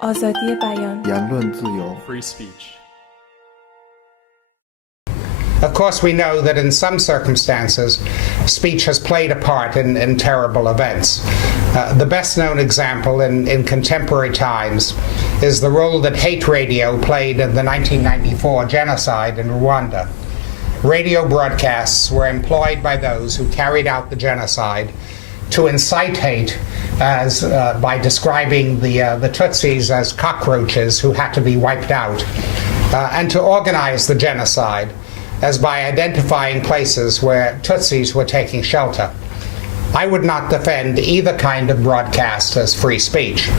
آزادی بیان言论自由 free speech. Of course, we know that in some circumstances, speech has played a part in terrible events. The best known example in contemporary times is the role that hate radio played in the 1994 genocide in Rwanda. Radio broadcasts were employed by those who carried out the genocide to incite hate by describing the Tutsis as cockroaches who had to be wiped out, and to organize the genocide as by identifying places where Tutsis were taking shelter. I would not defend either kind of broadcast as free speech.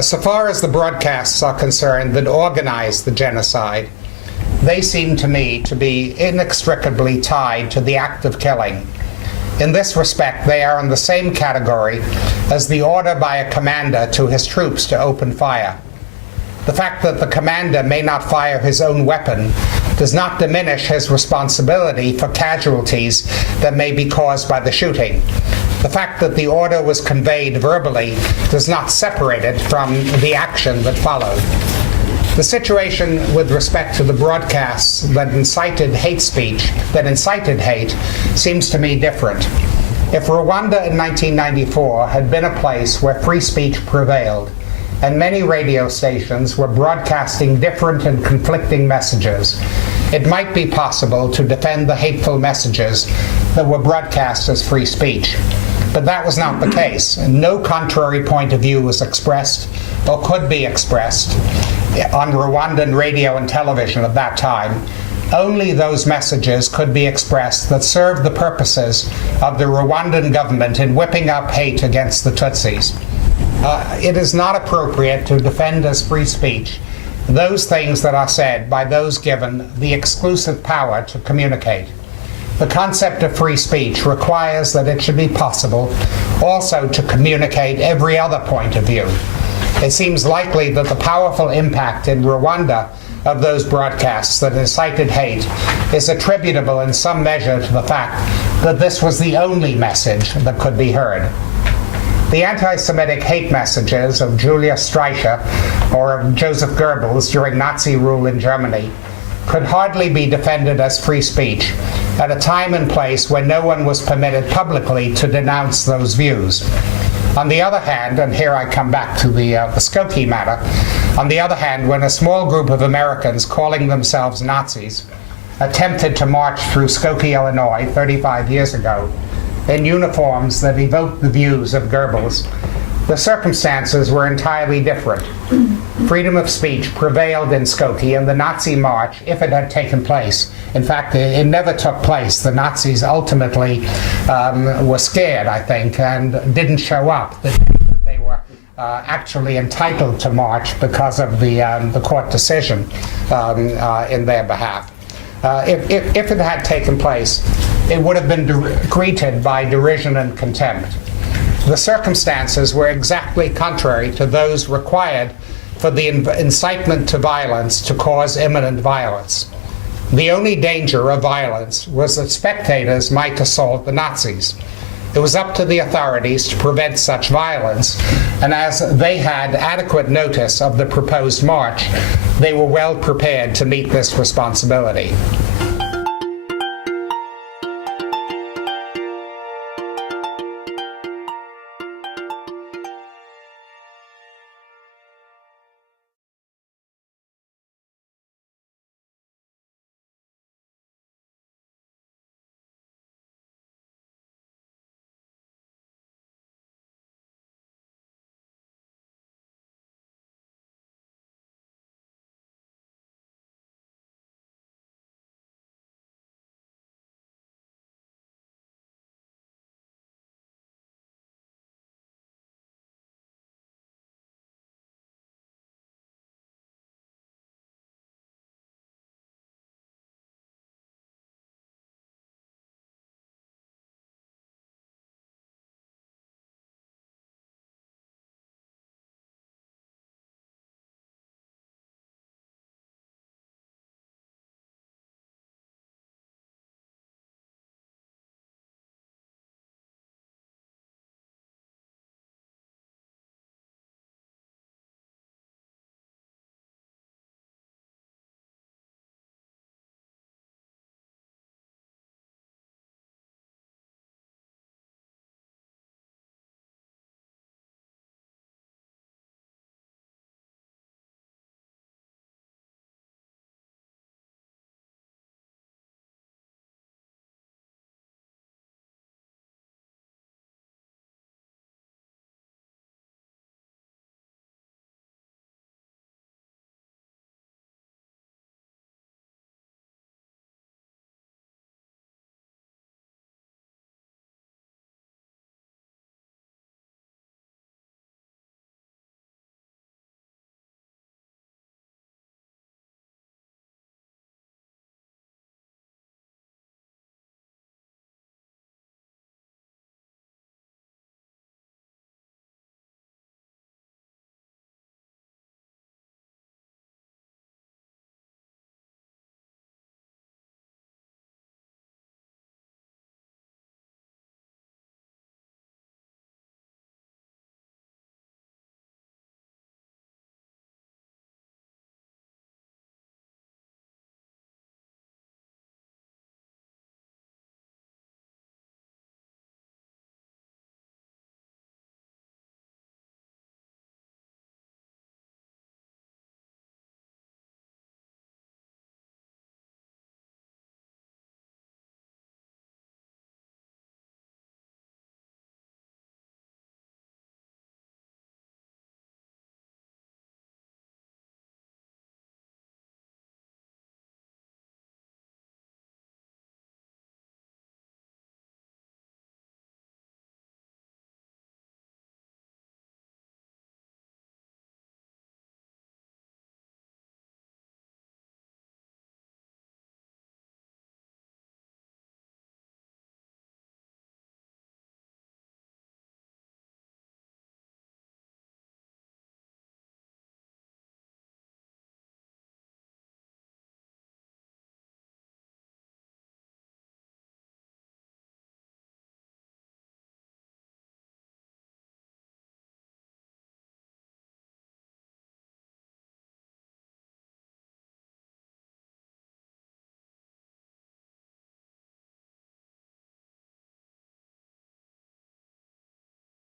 So far as the broadcasts are concerned that organized the genocide, they seem to me to be inextricably tied to the act of killing. In this respect, they are in the same category as the order by a commander to his troops to open fire. The fact that the commander may not fire his own weapon does not diminish his responsibility for casualties that may be caused by the shooting. The fact that the order was conveyed verbally does not separate it from the action that followed. The situation with respect to the broadcasts that incited hate speech, that incited hate, seems to me different. If Rwanda in 1994 had been a place where free speech prevailed, and many radio stations were broadcasting different and conflicting messages, it might be possible to defend the hateful messages that were broadcast as free speech. But that was not the case. No contrary point of view was expressed or could be expressed on Rwandan radio and television at that time. Only those messages could be expressed that served the purposes of the Rwandan government in whipping up hate against the Tutsis. It is not appropriate to defend as free speech those things that are said by those given the exclusive power to communicate. The concept of free speech requires that it should be possible also to communicate every other point of view. It seems likely that the powerful impact in Rwanda of those broadcasts that incited hate is attributable in some measure to the fact that this was the only message that could be heard. The anti-Semitic hate messages of Julius Streicher or of Joseph Goebbels during Nazi rule in Germany could hardly be defended as free speech at a time and place when no one was permitted publicly to denounce those views. On the other hand, and here I come back to the Skokie matter, on the other hand, when a small group of Americans calling themselves Nazis attempted to march through Skokie, Illinois 35 years ago in uniforms that evoked the views of Goebbels, the circumstances were entirely different. Freedom of speech prevailed in Skokie, and the Nazi march, if it had taken place, in fact, it never took place. The Nazis ultimately were scared, I think, and didn't show up. They were actually entitled to march because of the court decision in their behalf. If it had taken place, it would have been greeted by derision and contempt. The circumstances were exactly contrary to those required for the incitement to violence to cause imminent violence. The only danger of violence was that spectators might assault the Nazis. It was up to the authorities to prevent such violence, and as they had adequate notice of the proposed march, they were well prepared to meet this responsibility.